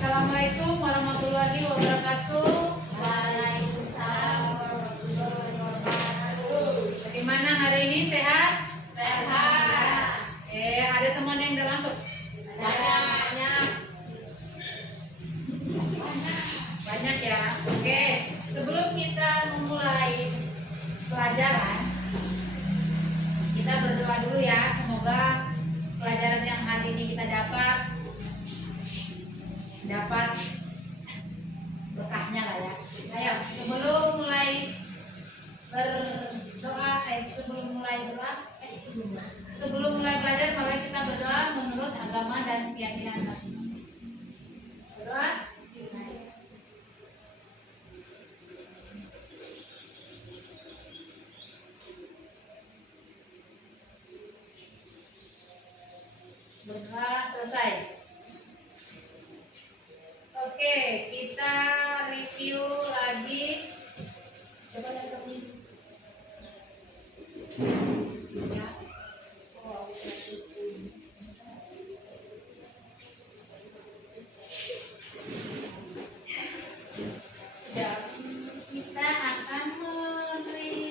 Assalamualaikum warahmatullahi wabarakatuh. Waalaikumsalam warahmatullahi wabarakatuh. Bagaimana hari ini, sehat? Sehat. Ada teman yang udah masuk? Banyak. Banyak ya. Oke, sebelum kita memulai pelajaran, kita berdoa dulu ya. Semoga pelajaran yang hari ini kita dapat berkahnya lah ya. Ayo, sebelum mulai berdoa, sebelum mulai belajar, mari kita berdoa menurut agama dan keyakinan masing-masing. Berdoa. Berdoa selesai. Oke, kita review lagi. Coba lihat ini. Ya. Ya, kita akan mereview.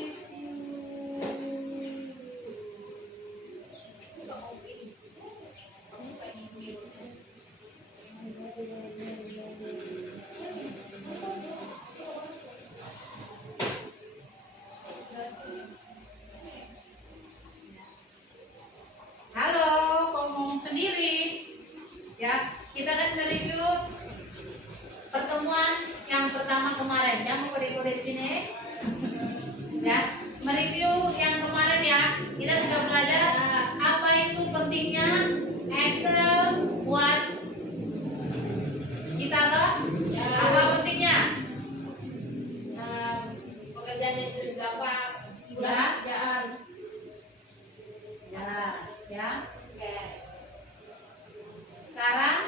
Halo, kok ngomong sendiri? Ya, kita akan mereview pertemuan yang pertama kemarin. Yang mau kode-kode di sini. Ya, mereview yang kemarin ya. Kita sudah belajar apa itu pentingnya Excel buat kita toh? Apa pentingnya? Pekerjaan itu gampang. Pekerjaan. Ya. Oke. Sekarang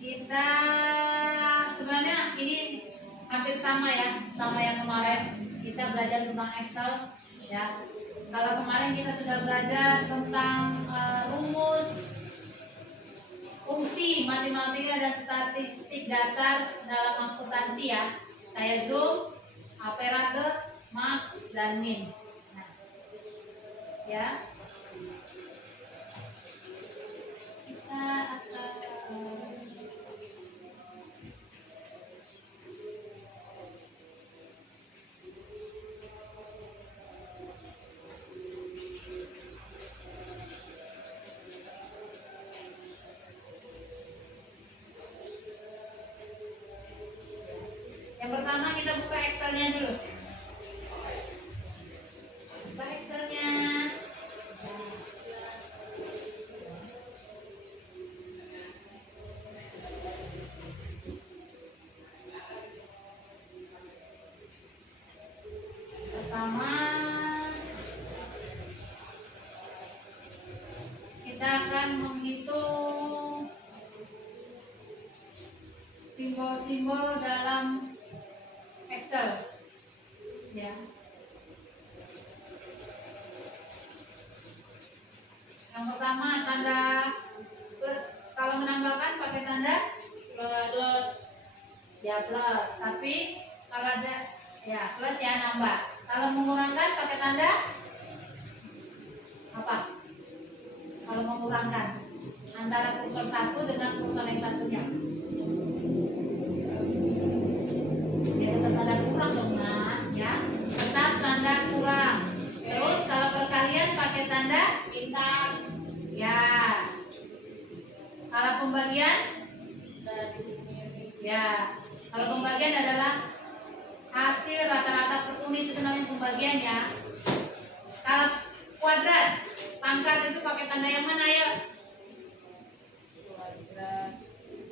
kita sebenarnya ini hampir sama ya, sama yang kemarin kita belajar tentang Excel ya. Kalau kemarin kita sudah belajar tentang rumus, fungsi matematika dan statistik dasar dalam akuntansi ya, kayak zoom, average, max, dan min. Nah, ya. Kita akan yang pertama kita buka Excelnya dulu. Buka Excelnya. Pertama kita akan menghitung simbol-simbol dalam Excel ya. Yang pertama tanda plus, kalau menambahkan pakai tanda plus ya, plus, tapi kalau ada ya plus ya, nambah. Kalau mengurangkan pakai tanda apa? Kalau mengurangkan antara kursor satu dengan kursor yang satunya, ya tetap tanda kurang dong Nak, ya tetap tanda kurang. Terus kalau perkalian pakai tanda Bintang. ya. Kalau pembagian ya, kalau pembagian adalah hasil rata-rata per unit, itu namanya pembagian ya. Kalau kuadrat, pangkat itu pakai tanda yang mana ya?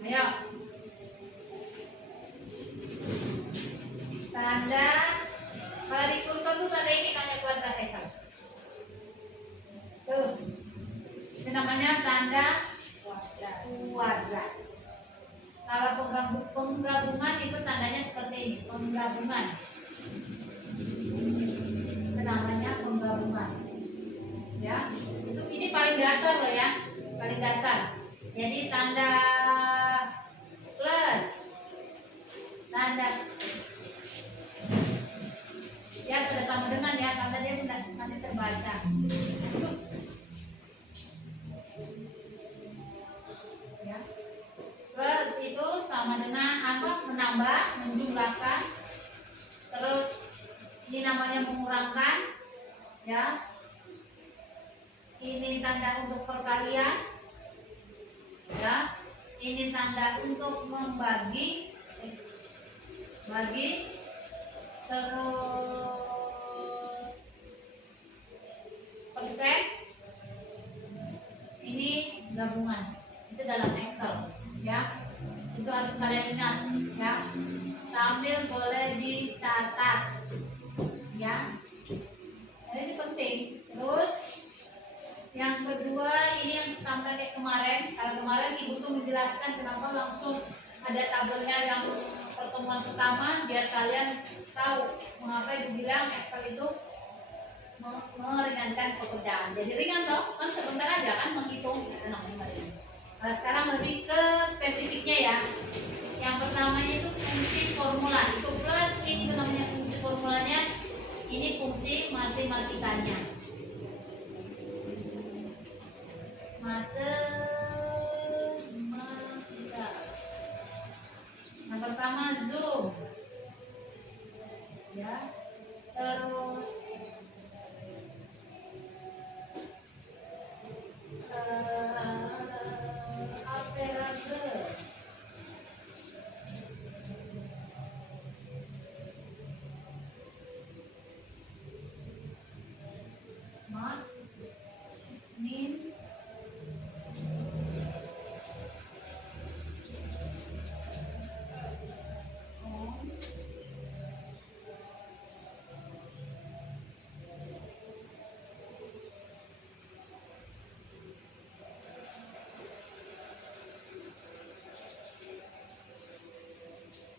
Ayo. Tanda, kalau di kursor tuh tanda ini namanya kuadrat Excel. Tuh. Ini namanya tanda kuadrat. Kalau penggabungan itu tandanya seperti ini, penggabungan. Itu namanya penggabungan. Ya. Itu ini paling dasar loh ya. paling dasar. Jadi tanda plus, tanda ya sudah sama dengan ya, tanda dia nanti terbaca. Ya. Plus itu sama dengan apa? Menambah, menjumlahkan. Terus ini namanya mengurangkan, ya. Ini tanda untuk perkalian, ya. Ini tanda untuk membagi, bagi. Terus persen, ini gabungan. Itu dalam Excel, ya. Itu harus kalian ingat, ya. Sambil boleh dicatat, ya. Ini penting. Terus yang kedua ini yang sampai kayak kemarin. Kalau kemarin ibu tuh menjelaskan kenapa langsung ada tabelnya yang pertemuan pertama, biar kalian tahu mengapa dibilang Excel itu meringankan pekerjaan. Jadi ringan toh, kan sebentar aja kan menghitung, namanya ringan. Nah, sekarang lebih ke spesifiknya ya. Yang pertamanya itu fungsi formula, itu plus, itu namanya fungsi formulanya. Ini fungsi matematikanya. Matematika. Yang pertama zoom, ya. Terus average, max, min,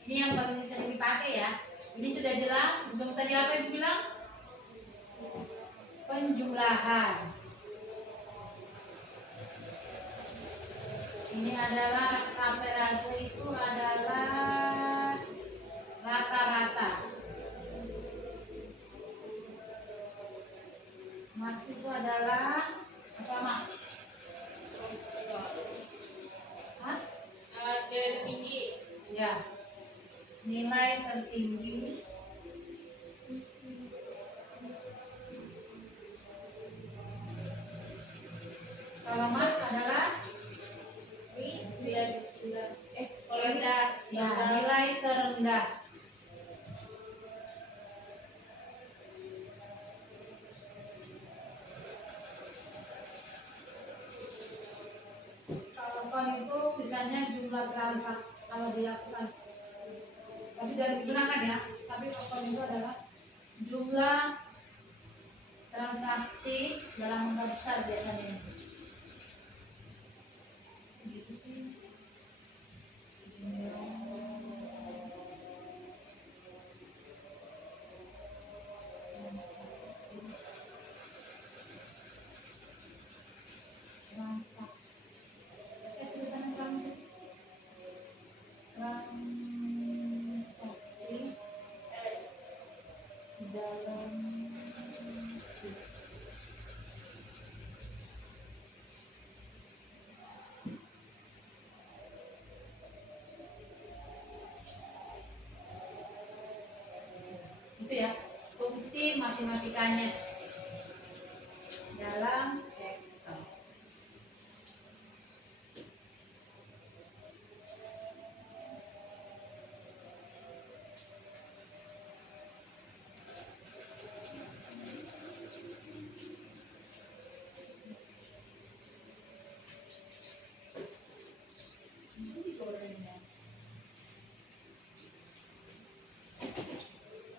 ini yang paling sering dipakai ya. Ini sudah jelas. Zoom tadi apa yang dibilang? Penjumlahan. Ini adalah average, itu adalah rata-rata. Max itu adalah apa, Max? Hah? Tertinggi. Ya. Nilai tertinggi. Kalau Max adalah Rendah. ya, nilai terendah. Kalau kon itu misalnya jumlah transaksi kalau dilakukan, tapi jangan digunakan ya. Tapi kon itu adalah jumlah transaksi dalam angka besar biasanya. Gitu sih. Transaksi dalam itu ya, fungsi matematikanya dalam Excel.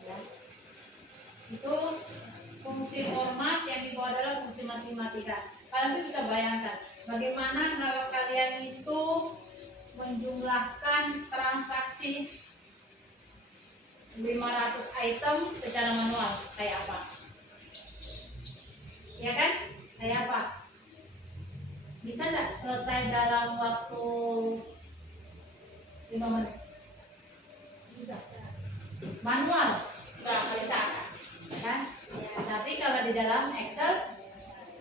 Ya. Itu fungsi format, yang di bawah adalah fungsi matematika. Kalian tuh bisa bayangkan bagaimana kalau kalian itu menjumlahkan transaksi 500 item secara manual, kayak apa? Ya kan? Kayak apa? Bisa nggak selesai dalam waktu 5 menit? Bisa. Manual, Berapa bisa? ya kan? Tapi kalau di dalam Excel,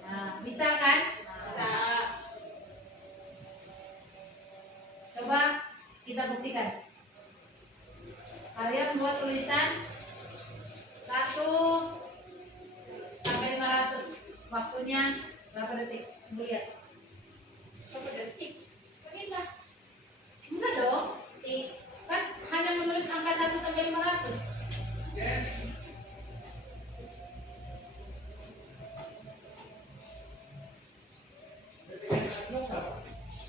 nah, bisa kan? Bisa. Coba kita buktikan. Kalian buat tulisan 1 sampai 500. Waktunya berapa detik? Ibu lihat. Berapa detik? Menit lah. Enggak dong. Kan hanya menulis angka 1 sampai 500.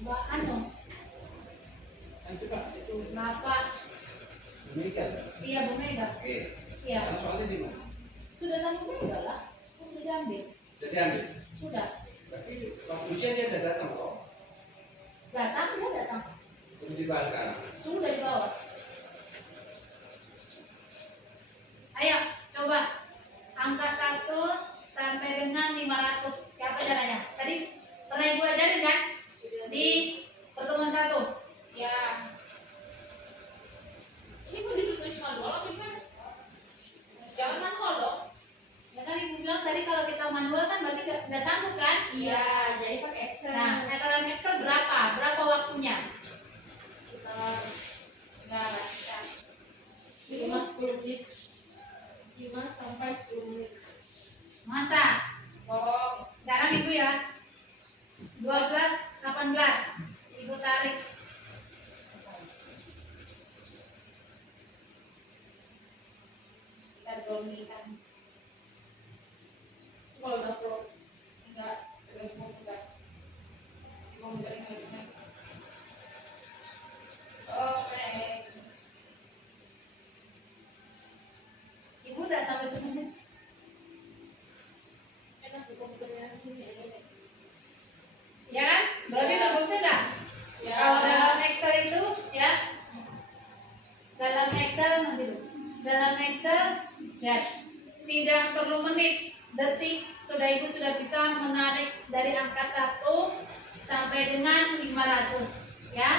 Mbak Anu, Itu Kak, itu Bapak, demikian. iya Bu Mega. Oke. Iya, Kan soalnya di mana? sudah sama Bu Mega lah. Sudah diambil. Jadi ambil. Sudah. Tapi waktu usia dia udah datang kok. Datang, dia datang. Terus dibahas sekarang. Sudah dibawa. Ayo, coba angka 1 sampai dengan 500. Siapa caranya? Tadi pernah Ibu ajarin kan? Di pertemuan 1. Ya. Ini mau ditulis manual apa gimana? Jangan manual dong. Ya kan Ibu bilang tadi kalau kita manual kan berarti nggak sanggup kan? Iya, jadi pakai Excel. Nah, kalau Excel berapa? Berapa waktunya? Enggak, kita 5-10 menit. 5 sampai 10 menit. Masa? Kok Sekarang Ibu ya. 12, 18. Ibu tarik. sekitar 2 menitan. Kalau udah pro, enggak, mau enggak. Mau enggak enggak. Oke. Ibu udah sampai 10 menit. Enak di komputernya ini. Ya kan? Berarti terbukti enggak? Ya. Kalau dalam Excel itu ya, dalam Excel nanti dulu. Dalam Excel ya tidak perlu menit, detik sudah Ibu sudah bisa menarik dari angka 1 sampai dengan 500 ya.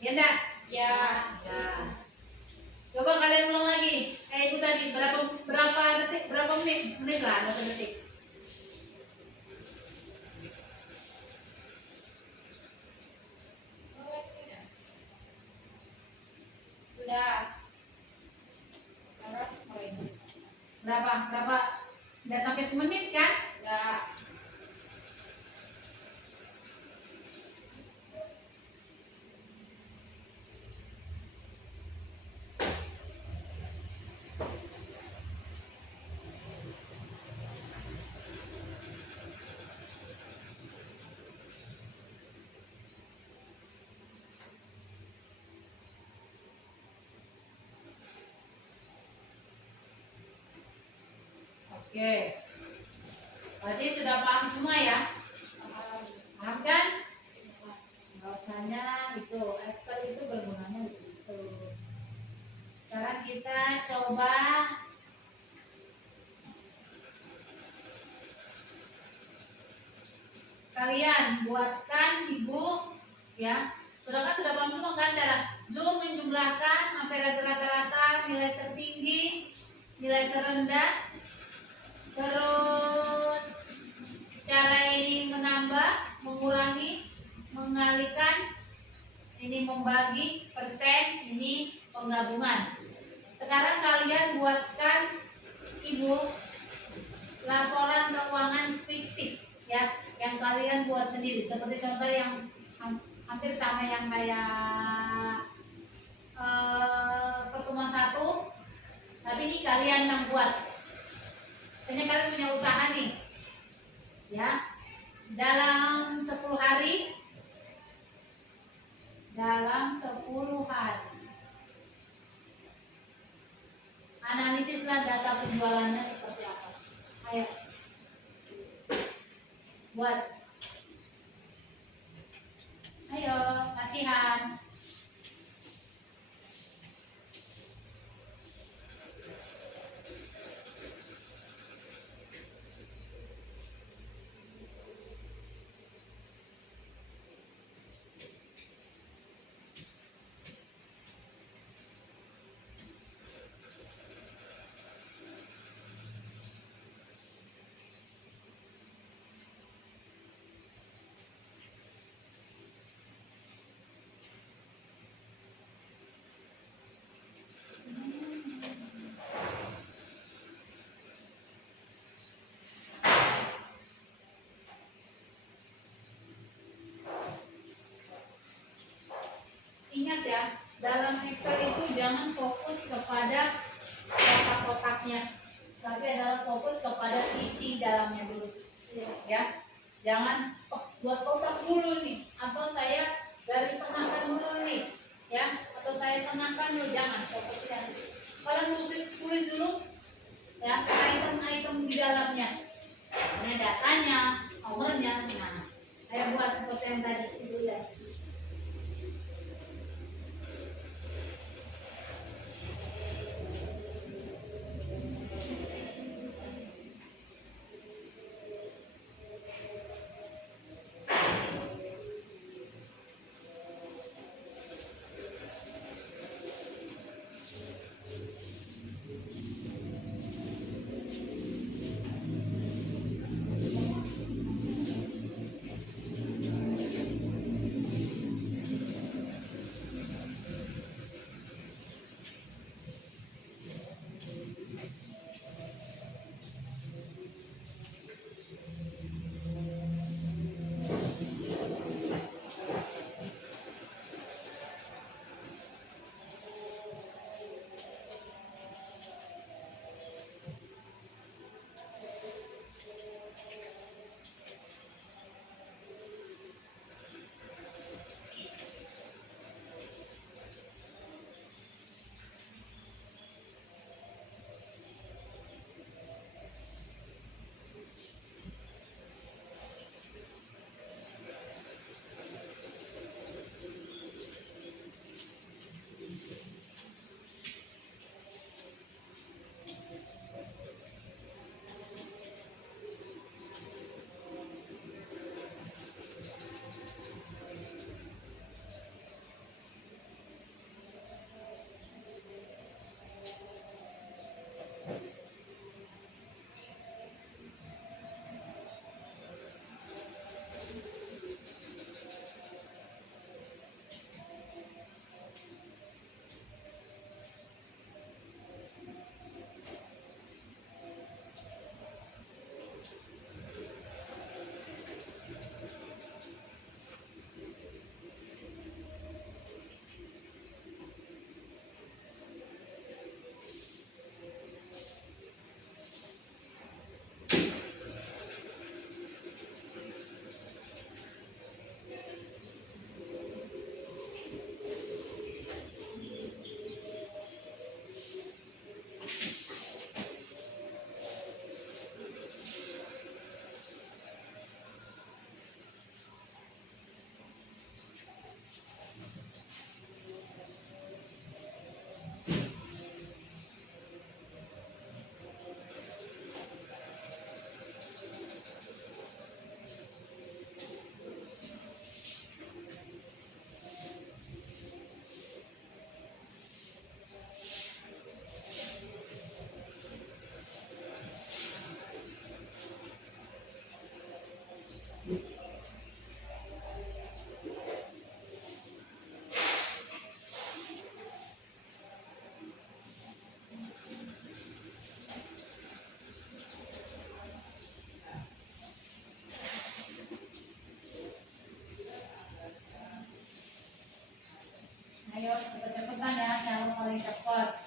Ya enggak? Ya. Ya. Coba kalian ulang lagi. Kayak Ibu tadi berapa detik, berapa menit? Menit lah, berapa detik? Sudah. Berapa? Udah sampai semenit kan? Enggak. Oke. Berarti sudah paham semua ya? Paham kan? Nggak usahnya itu Excel itu bergunanya di situ. Sekarang kita coba kalian buatkan Ibu ya. Sudah paham semua kan cara zoom, menjumlahkan, sampai rata-rata, nilai tertinggi, nilai terendah, terus cara ini menambah, mengurangi, mengalihkan, ini membagi, persen, ini penggabungan. Sekarang kalian buatkan Ibu laporan keuangan fiktif ya, yang kalian buat sendiri. Seperti contoh yang hampir sama yang kayak pertemuan 1, tapi ini kalian yang buat. Misalnya kalian punya usaha nih, ya, dalam 10 hari, analisislah data penjualannya seperti apa. Ayo, buat. Ayo, latihan. dalam Excel itu jangan fokus kepada kotak-kotaknya, tapi adalah fokus kepada isi dalamnya dulu. Ya, jangan buat kotak dulu nih, atau saya garis tengahkan dulu nih, ya, atau saya tengahkan dulu, jangan fokusnya. Kalian tulis dulu, ya, item-item di dalamnya, ini datanya, nomornya. Nah, saya buat seperti yang tadi itu ya. Ayo cepet-cepetan ya, yang paling cepat.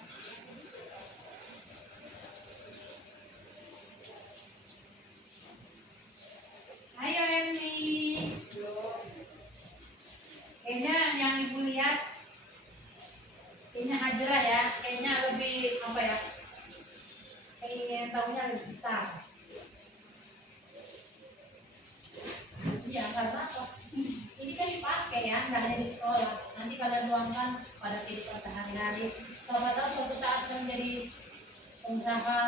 Ayo Emi. Kayaknya yang ibu lihat, kayaknya Hajra ya, kayaknya lebih apa ya? Kayaknya tahunya lebih besar. Iya, karena apa? Ini kan dipakai ya, nggak hanya di sekolah. Nanti kalian tuangkan pada kehidupan sehari-hari. Siapa tahu suatu saat kalian jadi pengusaha,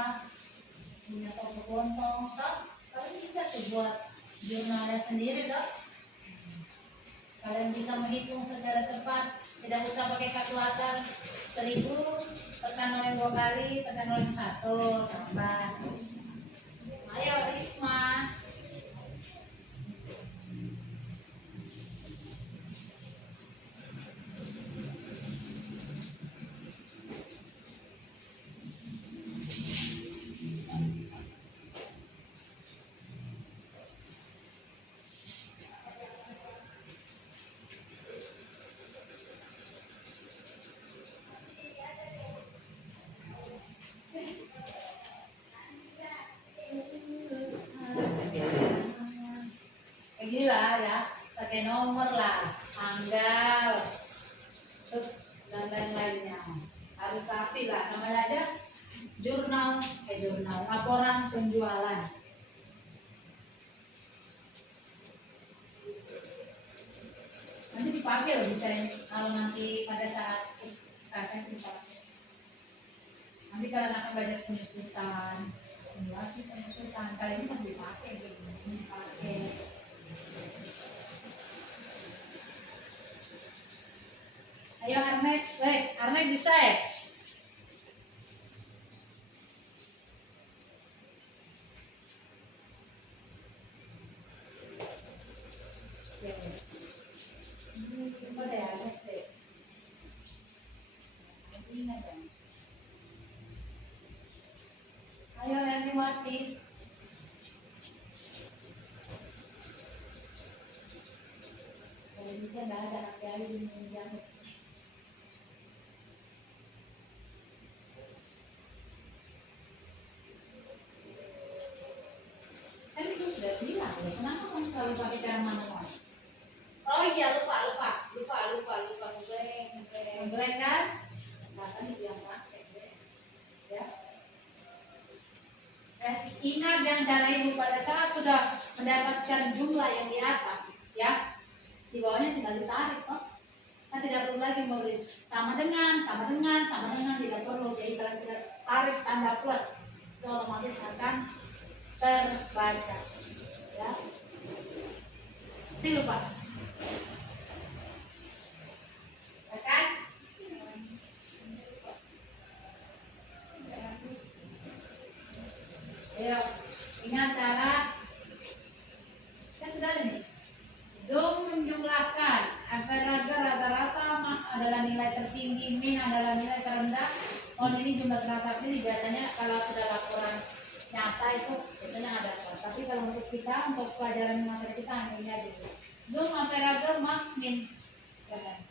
punya toko kelontong, toh kalian bisa tuh buat jurnalnya sendiri, toh. Kalian bisa menghitung secara cepat, tidak usah pakai kalkulator. 1000 tekan oleh 2 kali, tekan oleh 1 tambah. Ayo Risma. pakai nomor lah, tanggal, dan lain-lainnya. Harus rapi lah, namanya aja jurnal laporan penjualan. Nanti dipakai loh bisa kalau nanti pada saat praktek dipakai. Nanti kalian akan belajar penyusutan, penyusutan. Kali ini harus dipakai, dipakai. Ayo Arnes, Arnes bisa ya? Coba deh Arnes deh. Ingat ya. Ayo Erniwati. Kalau bisa nggak ada hati-hati di meja. Kan itu sudah bilang ya, kenapa kamu selalu pakai cara manual? Oh iya, lupa Ngeblank kan? Rasanya bilang praktek deh. Ya. Ingat yang cara ibu pada saat sudah mendapatkan jumlah yang di atas, ya, di bawahnya tinggal ditarik, toh. Kan tidak perlu lagi menulis sama dengan, tidak perlu. Jadi kalau kita tarik tanda plus, itu otomatis akan terbaca, ya. Saya lupa. Sekarang ayo, ingat cara, kan sudah ada nih. Zoom menjumlahkan, average rata-rata, mas adalah nilai tertinggi, min adalah nilai terendah. Oh ini jumlah transaksi ini biasanya kalau sudah laporan nyata itu biasanya ada. Tapi kalau untuk kita, untuk pelajaran materi kita hanya ini aja. Zoom, average, max, min. Ya.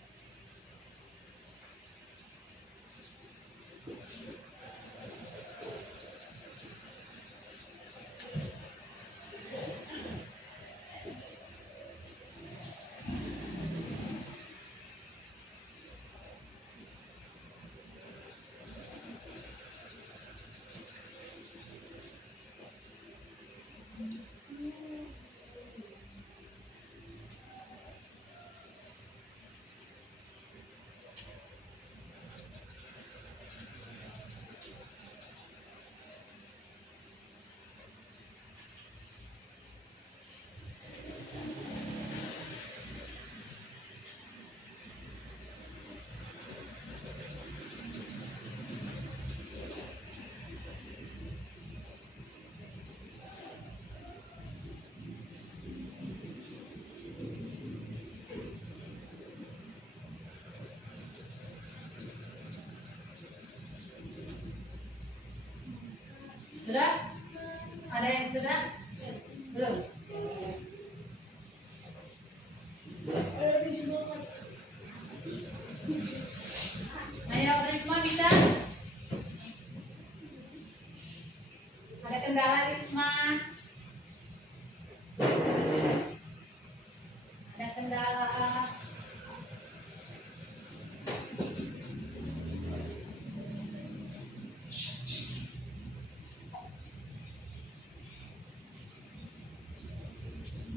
Sudah? Ada yang sudah? Belum? Ayo Risma bisa? Ada kendala Risma? Ada kendala?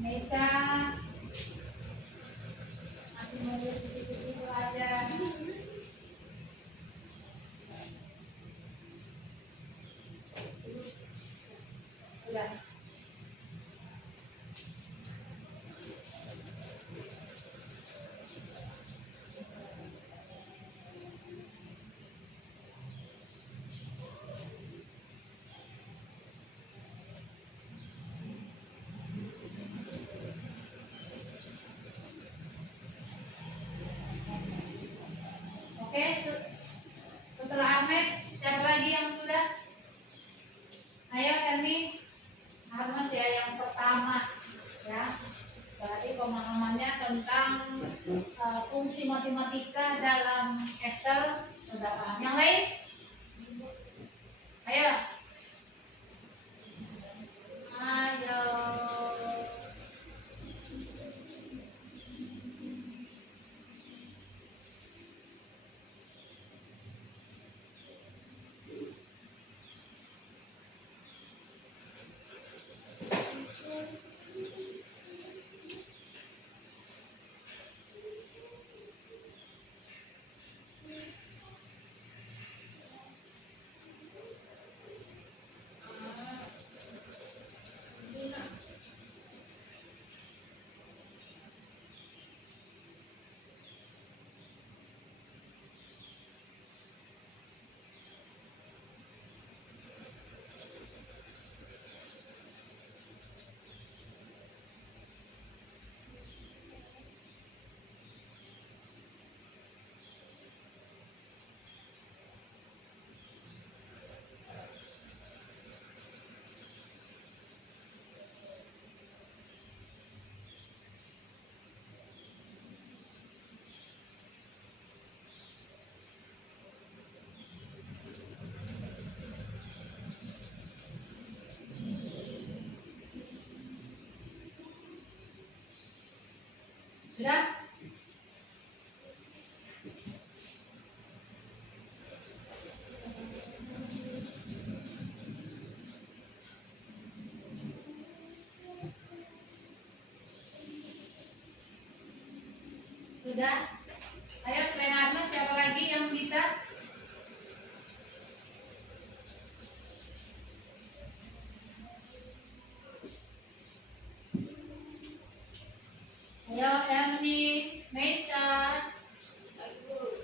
Mesa masih mau lihat di situ aja. Sudah. Oke, setelah Agnes, siapa lagi yang sudah? Ayo Erni, Agnes ya yang pertama, ya. Jadi pemahamannya tentang fungsi matematika dalam Excel sudah paham. Yang lain? Ayo. Ayo. Sudah? Sudah? Ayo selain Armas siapa lagi yang bisa? Ayo Erni, Meisa. Aku.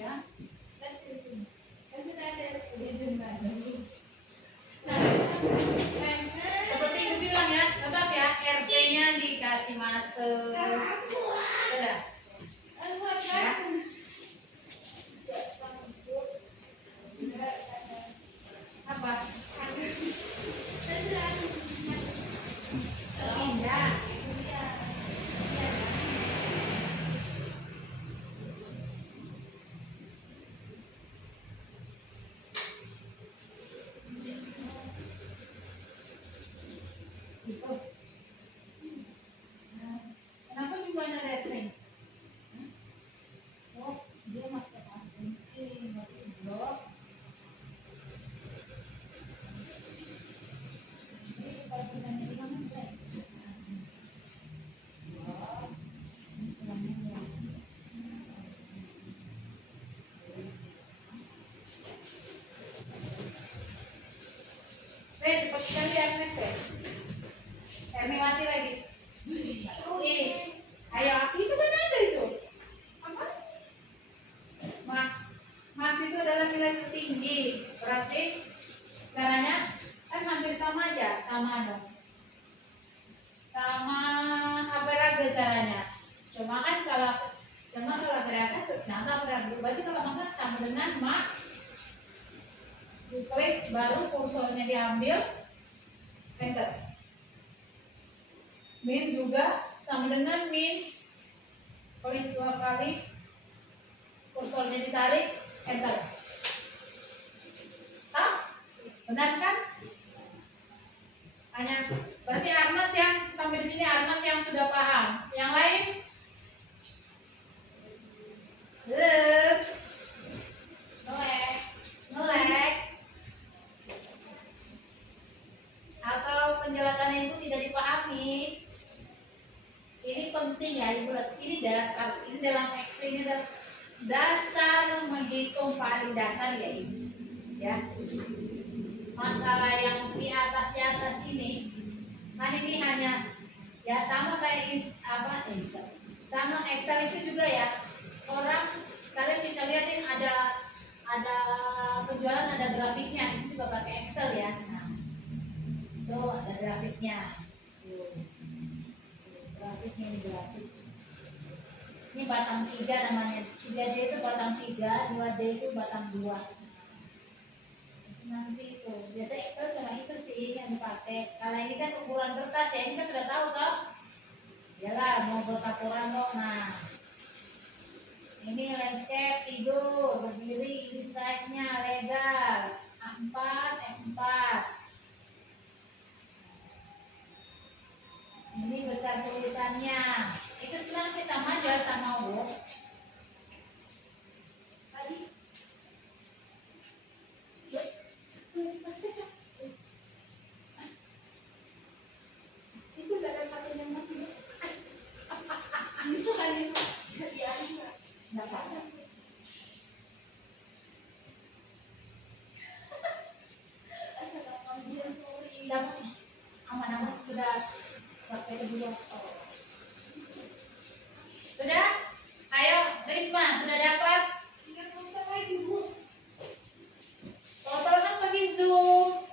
Ya. Kan di sini. Kan sudah ada di rumah. Seperti ibu bilang ya, tetap ya RT-nya dikasih masuk. Sudah. Ya. Apa? Pindah. Gitu. Nah, kenapa jumlahnya retring? Oh, dia masih penting, masih blok. Terus supaya bisa ngilang kan? Oh, ini tulangnya ya. Cepat sekali Agnes ya. Erni mati lagi. Ayo, itu kan ada itu. Apa? Max. Max itu adalah nilai tertinggi. Berarti caranya kan hampir sama aja, sama dong. Sama average caranya. Cuma kalau average ternyata average. Berarti kalau makan sama dengan max. Diklik baru kursornya diambil, enter. Min juga sama dengan min, klik 2 kali, kursornya ditarik, enter. Benar kan? Hanya berarti Armas yang sampai di sini Armas yang sudah paham. Yang lain bulat. Ini dasar, ini dalam Excel ini adalah dasar menghitung paling dasar ya ini. Ya. Masalah yang di atas ini, kan ini hanya ya sama kayak sama Excel itu juga ya. Orang kalian bisa lihat ini ada penjualan, ada grafiknya, itu juga pakai Excel ya. Nah, itu ada grafiknya. Tuh. Grafiknya ini grafik. Ini batang 3 namanya. 3D itu batang 3, 2D itu batang 2. Nanti itu biasa Excel sama itu sih yang dipakai. Kalau ini kan ukuran kertas ya, ini kan sudah tahu toh. Yalah, mau buat laporan dong. Nah, ini landscape tidur berdiri, ini size nya lebar A4 F4. Ini besar tulisannya. Itu sebenarnya sama aja sama Word. Tadi itu gak ada satu yang mati. Itu hanya biarin lah. Nggak apa-apa. Dapat aman-aman sudah pakai dulu. Sudah? Ayo Risma, sudah dapat? Total kan pakai Zoom.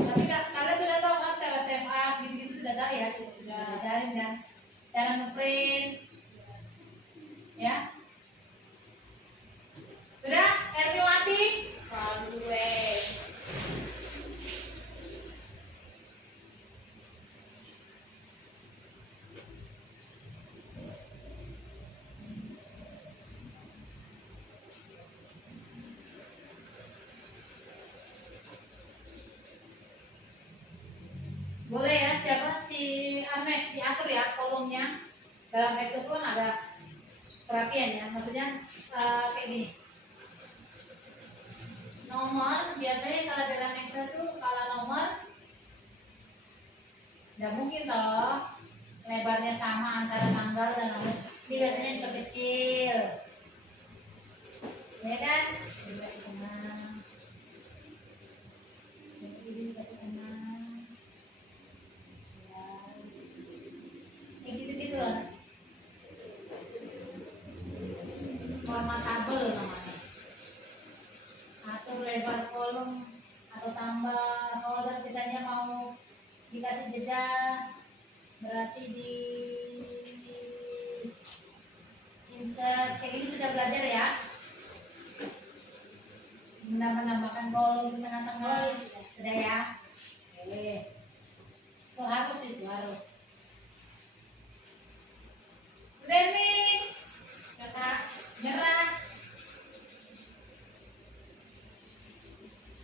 Tapi kalian sudah tahu kan cara save as gitu-gitu sudah tahu ya? Sudah ajarin kan? Cara ngeprint. Ya? Sudah? Erniwati? Boleh ya, siapa si Arnes diatur ya kolomnya. Dalam Excel itu kan ada perapian ya, maksudnya kayak gini. Nomor biasanya kalau dalam Excel tuh kalau nomor nggak mungkin toh lebarnya sama antara tanggal dan nomor. Ini biasanya diperkecil, ya kan? Ini kasih tengah, ini kasih tengah. Gitu-gitu loh. Formatable namanya. Atur lebar kolom atau tambah folder, misalnya mau dikasih jeda berarti di insert kayak gini. Sudah belajar ya, menambahkan kolom di tengah-tengah. Sudah ya. Oke. Itu harus sudah nih kata nyerah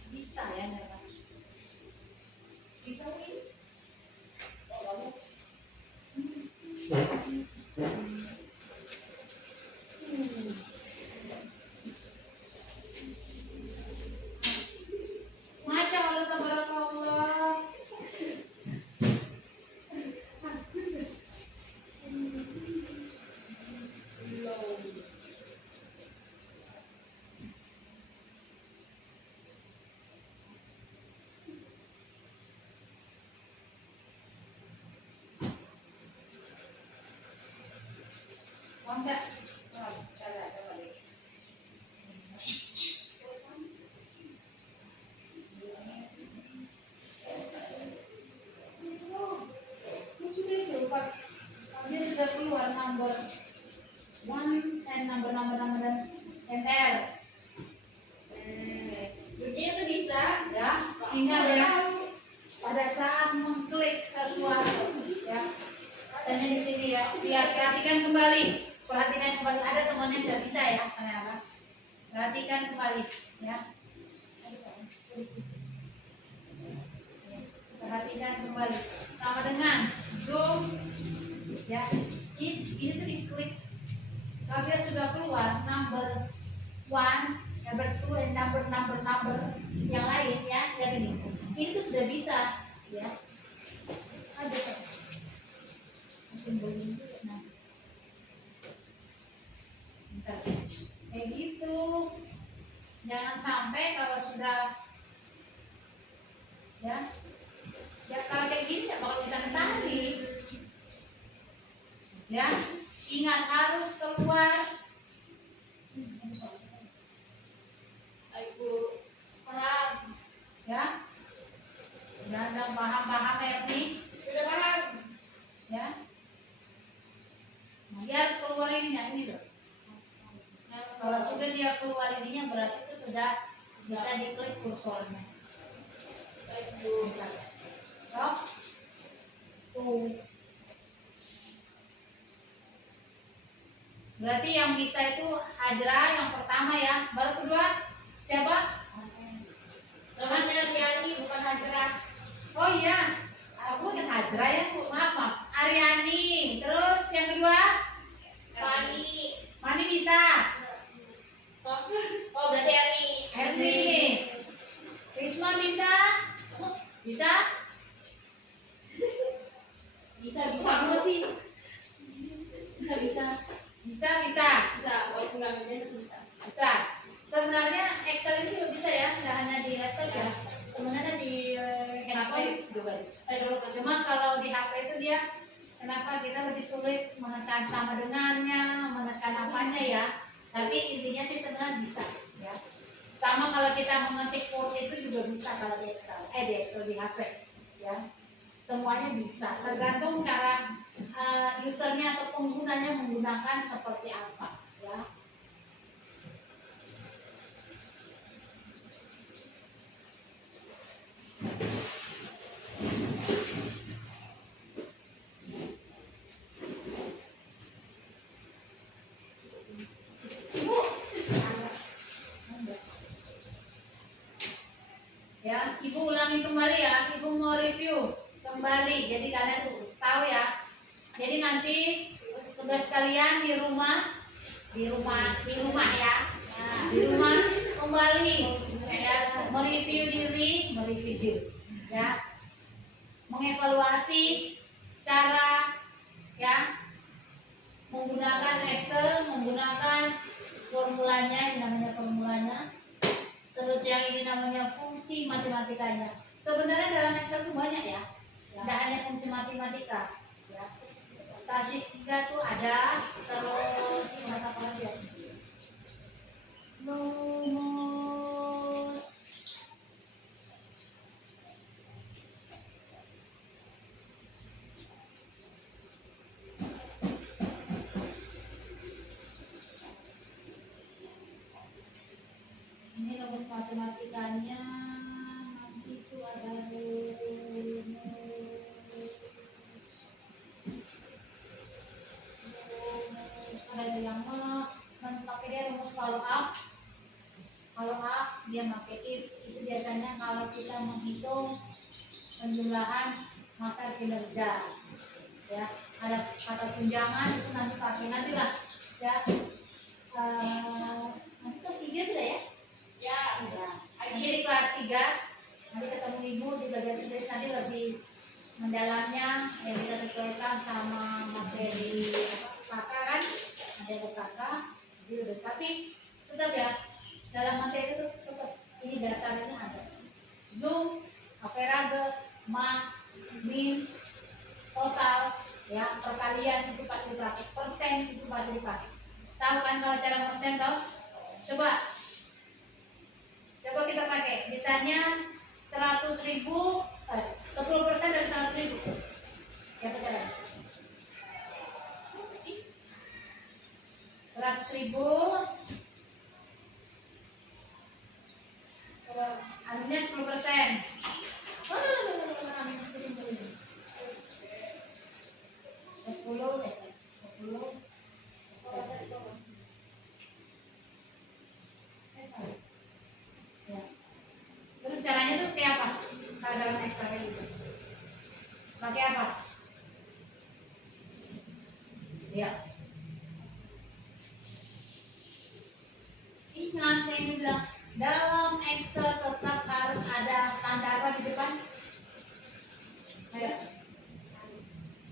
bisa ya, nyerah bisa ini. Masya Allah, tabarakallah. Enggak. Coba deh. Dia sudah keluar number one and number dan enter. Begini tuh bisa ya. Ingat ya, pada saat mengklik sesuatu ya, katanya di sini ya, biar perhatikan kembali ada temannya sudah bisa ya, apa? Perhatikan kembali ya. Perhatikan kembali sama dengan zoom ya. Ini tuh diklik. Kalau dia sudah keluar number one, number two, and number yang lain ya, ini tuh sudah bisa ya. Ya, ingat harus keluar. Ibu paham. Ya, dan paham Erni. Sudah paham. Ya, nah, dia harus keluar ininya ini loh. Kalau sudah dia keluar ininya berarti itu sudah bisa diklik kursornya. Ibu. Tuh. Tuh. Berarti yang bisa itu Hajra yang pertama ya. Baru kedua siapa? Namanya Riani bukan Hajra. Oh iya, aku yang Hajra ya Bu. Maaf. Aryani. Terus yang kedua? Fani. Mani bisa. Oh berarti Erni. Erni. Risma bisa? Bisa? Bisa nggak sih? Bisa. Bisa. Walaupun nggak bisa. Bisa. Sebenarnya Excel ini juga bisa ya, nggak hanya di laptop ya. Sebenarnya di handphone juga bisa. Cuma kalau di HP itu dia kenapa kita lebih sulit menekan sama dengannya, menekan apanya ya. Tapi intinya sih sebenarnya bisa ya. Sama kalau kita mengetik word itu juga bisa kalau di Excel di HP ya. Semuanya bisa, tergantung cara usernya atau penggunanya menggunakan seperti apa ya. Ibu, ya, Ibu ulangi kembali ya. Ibu mau review kembali. Jadi kalian tahu ya. Jadi nanti tugas kalian di rumah ya. Nah, di rumah kembali ya, mereview diri ya. Mengevaluasi cara ya menggunakan Excel, menggunakan formulanya, ini namanya formulanya. Terus yang ini namanya fungsi matematikanya. Sebenarnya dalam Excel itu banyak ya. Tidak hanya fungsi matematika ya. Statistika tuh ada, terus apa lagi ya? Rumus ini rumus matematikanya nanti itu ada rumus ada yang pakai dia rumus follow up dia pakai if. Itu biasanya kalau kita menghitung penjumlahan masa kinerja ya, ada kata tunjangan itu nanti pakai nantilah ya. Nanti kelas 3 sudah ya. Ya. Jadi di kelas 3 nanti ketemu ibu di bagian sendiri, nanti lebih mendalamnya yang kita sesuaikan sama materi kakak kan, ada kakak jadi lebih, tapi tetap ya dalam materi itu tetap ini dasarnya ada zoom, average, max, min, total ya, perkalian itu pasti dipakai, persen itu pasti dipakai. Tahu kan kalau cara persen tahu? Coba kita pakai misalnya 100.000, 10% dari 100.000 ya, cara 100.000 anunya 10%. Terus caranya tuh kayak apa? Kalau dalam Excel itu pakai apa? Ya. Ingat yang dibilang dalam Excel tetap harus ada tanda apa di depan? Ayo.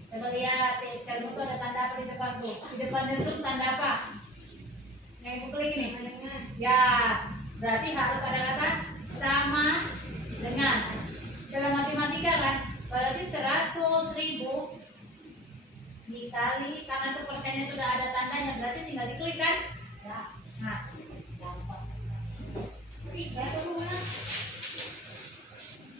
Coba lihat di Excel itu ada tanda apa di depan tuh? Di depannya zoom tanda apa? Yang ibu klik ini. Ya, berarti harus ada kata sama dengan. Dalam matematika kan, berarti 100.000 dikali dikali, karena itu persennya sudah ada tandanya, berarti tinggal diklik kan? Ya, nah, gampang. Ya, tunggu mana?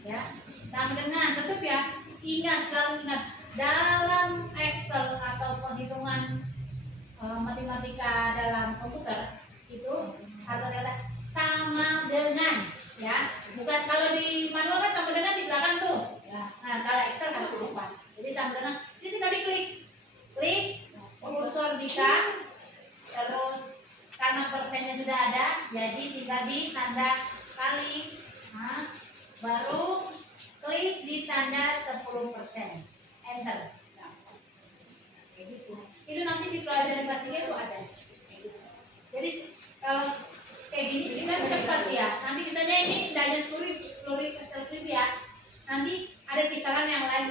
Ya, sama dengan, tetap ya, ingat, selalu ingat, dalam Excel atau penghitungan matematika dalam komputer itu harus kata sama dengan, ya, bukan kalau di manual kan sama dengan di belakang tuh, ya. Nah, kalau Excel harus di depan, jadi sama dengan, ini tinggal diklik, klik, kursor dita, terus karena persennya sudah ada, jadi tinggal di tanda kali, nah, baru klik di tanda 10%, enter. Itu nanti di pelajaran kelas 3 itu ada. Jadi kalau kayak gini kita cepat ya. Nanti misalnya ini tidak hanya 10.000 ya. Nanti ada kisaran yang lain.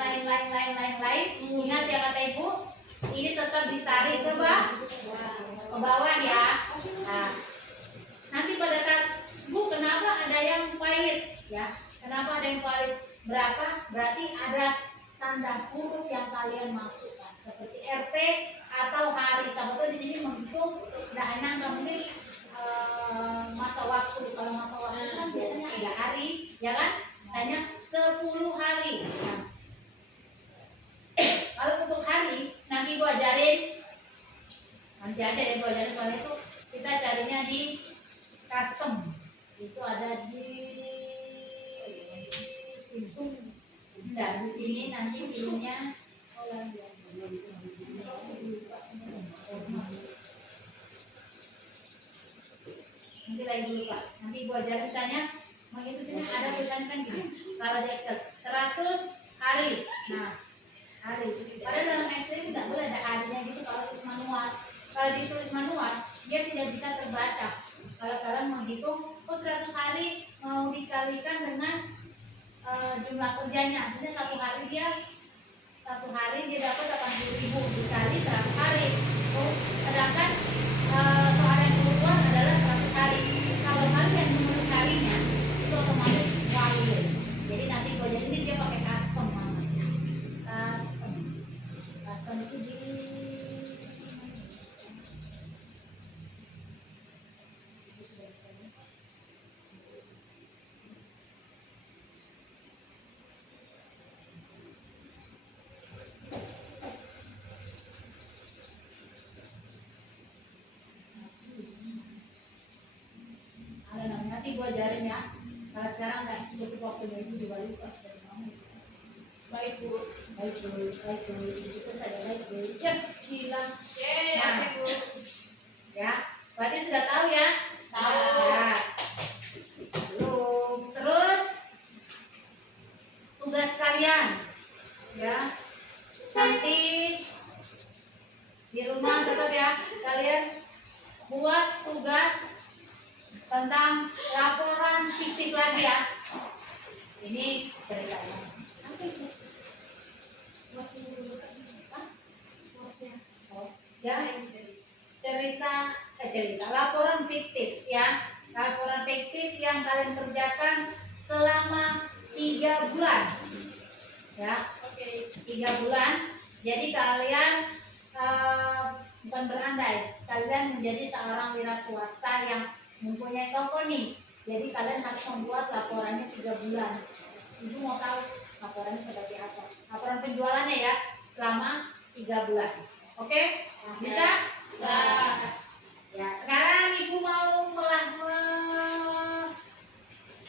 Ingat ya kata ibu, ini tetap ditarik ke bawah ya. Nah, nanti pada saat bu kenapa ada yang valid ya? Kenapa ada yang valid? Berapa? Berarti ada tanda huruf yang kalian masukkan seperti RP atau hari. Sabtu di sini menghitung tidak hanya mungkin masa waktu. Kalau masa waktu kan biasanya ada hari, ya kan? Misalnya 10 hari. Nah, kalau untuk hari nanti gua ajarin, nanti aja ya gua ajarin, soalnya itu kita carinya di custom. Itu ada di Samsung. Enggak, di sini nanti pilihnya nanti lagi dulu Pak. Nanti gua ajarin misalnya begitu sini ada tulisannya kan gini. Kalau di Excel 100 hari. Nah, hari. Padahal dalam Excel itu tidak boleh ada harinya gitu kalau tulis manual. Kalau ditulis manual, dia tidak bisa terbaca. Kalau kalian menghitung, 100 hari mau dikalikan dengan jumlah kerjanya. Jadi satu hari dia dapat 80.000 dikali 100 hari. Sedangkan soal yang keluar adalah 100 hari. Kalau kalian menulis harinya itu otomatis valid. Jadi nanti gua jadi ini dia pakai custom namanya. Custom itu di nanti gua ajarin ya. Kalau sekarang nggak cukup waktunya itu juga lupa seperti kamu. Baik bu. Baik bu, itu saja baik bu. Cek silang. Oke bu. Ya, berarti sudah tahu ya? Tahu. Ya. Belum. Terus tugas kalian, ya. Nanti di rumah tetap ya kalian buat tugas tentang laporan fiktif lagi ya. Ini ceritanya. Apa itu? Oh, ya. Cerita laporan fiktif ya. Laporan fiktif yang kalian kerjakan selama 3 bulan. Ya, Oke. 3 bulan. Jadi kalian bukan berandai, kalian menjadi seorang wira swasta yang mempunyai toko nih. Jadi kalian harus membuat laporannya 3 bulan. Ibu mau tahu laporannya seperti apa? Laporan penjualannya ya selama 3 bulan. Oke? Bisa? Bisa. Ya, sekarang ibu mau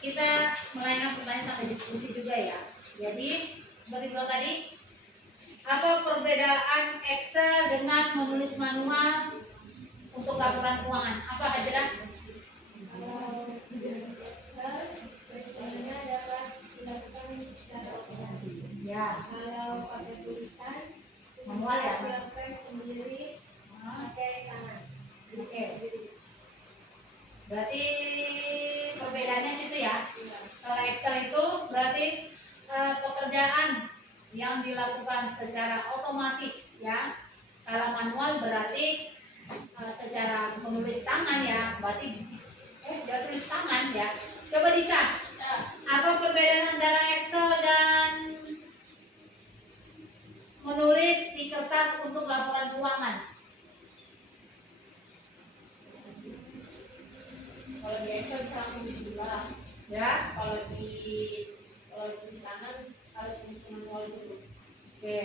kita melayani pertanyaan sampai diskusi juga ya. Jadi seperti bilang tadi, apa perbedaan Excel dengan menulis manual untuk laporan keuangan? Apa Hajrah? Ya, Kalau pakai tulisan manual ya. siapkan sendiri pakai tangan. Oke. Berarti perbedaannya situ ya. Kalau Excel itu berarti pekerjaan yang dilakukan secara otomatis ya. Kalau manual berarti secara menulis tangan ya. Berarti dia tulis tangan ya. Coba Disa, apa perbedaan antara Excel dan menulis di kertas untuk laporan keuangan? Kalau di Excel bisa langsung dibuka. Ya, Kalau di kanan harus manual dulu. oke.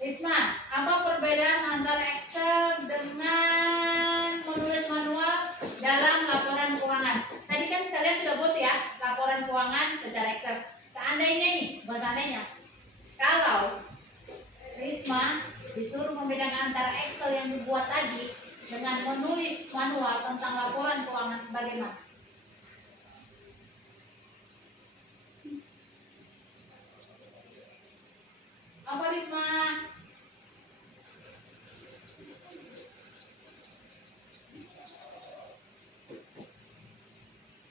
Risma, apa perbedaan antara Excel dengan menulis manual dalam laporan keuangan? Tadi kan kalian sudah buat ya laporan keuangan secara Excel. Seandainya nih, bukan seandainya, kalau Risma disuruh membedakan antara Excel yang dibuat tadi dengan menulis manual tentang laporan keuangan, bagaimana? Apa Risma?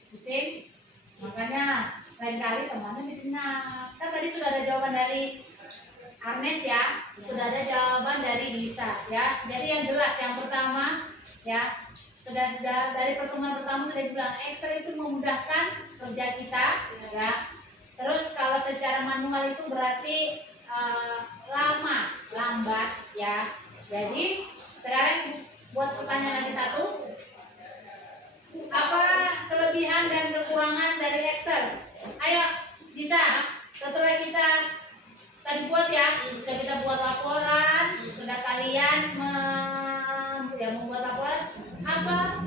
Pusing? Makanya lain kali temannya dikenal. Kan tadi sudah ada jawaban dari Arnes ya, sudah ada jawaban dari Lisa ya. Jadi yang jelas yang pertama ya, sudah dari pertemuan pertama sudah dibilang Excel itu memudahkan kerja kita ya. Terus kalau secara manual itu berarti lama, lambat ya. Jadi sekarang buat pertanyaan lagi satu. Apa kelebihan dan kekurangan dari Excel? Ayo bisa setelah kita tadi buat ya, sudah kita buat laporan, sudah kalian membuat laporan, apa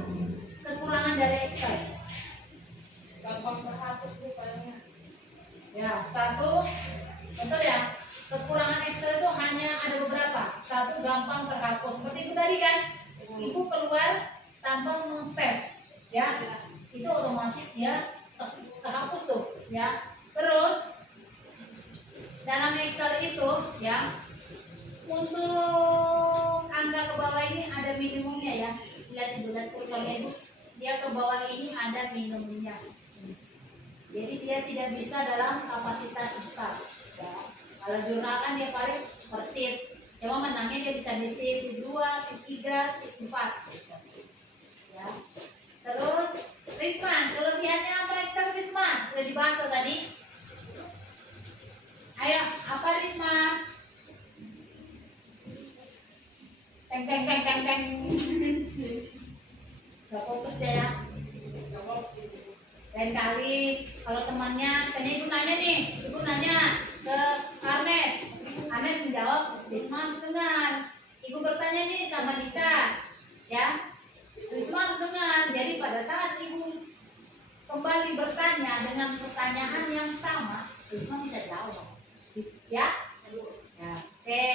kekurangan dari Excel? Gampang terhapus tuh filenya. Ya, satu, betul ya. Kekurangan Excel itu hanya ada beberapa. Satu, gampang terhapus. Seperti itu tadi kan, ibu keluar tanpa men-save, ya. Itu otomatis dia terhapus tuh, ya. Terus dalam Excel itu, ya, untuk angka ke bawah ini ada minimumnya ya. Lihat ibu, lihat kursornya itu, dia ke bawah ini ada minimumnya. Jadi dia tidak bisa dalam kapasitas besar. Ya. Kalau jurnal kan dia paling per sheet. Cuma menangnya dia bisa di sheet 2, sheet 3, sheet 4. Ya. Terus Risma, kelebihannya apa Excel Risma? Sudah dibahas tadi. Ayo, apa Risma? Teng teng teng teng teng. Gak fokus deh ya. Lain kali kalau temannya, misalnya ibu nanya nih, ibu nanya ke Arnes, Arnes menjawab, Risma harus dengar. Ibu bertanya nih sama Lisa, ya, Risma harus dengar. Jadi pada saat ibu kembali bertanya dengan pertanyaan yang sama, Risma bisa jawab, ya, ya, oke.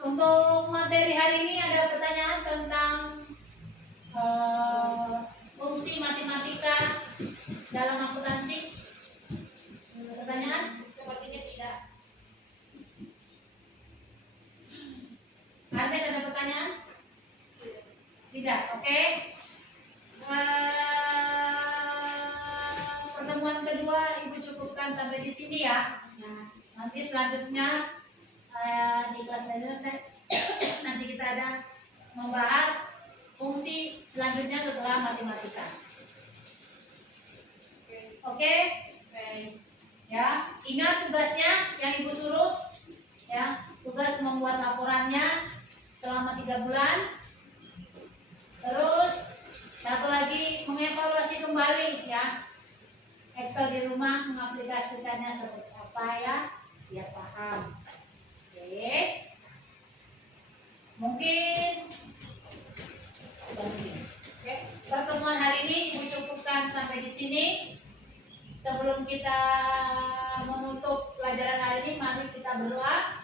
Untuk materi hari ini ada pertanyaan tentang fungsi matematika dalam akuntansi. Pertanyaan? Sepertinya tidak. Arnes ada pertanyaan? Tidak, oke. Pertemuan kedua ibu cukupkan sampai di sini ya. Nah, nanti selanjutnya di kelas selanjutnya nanti kita ada membahas fungsi selanjutnya setelah matematika. Oke? Ya, ingat tugasnya yang ibu suruh ya, tugas membuat laporannya selama 3 bulan. Terus satu lagi mengevaluasi kembali ya Excel di rumah, mengaplikasikannya seperti apa ya biar paham. Oke. Mungkin oke, pertemuan hari ini ibu cukupkan sampai di sini. Sebelum kita menutup pelajaran hari ini, mari kita berdoa.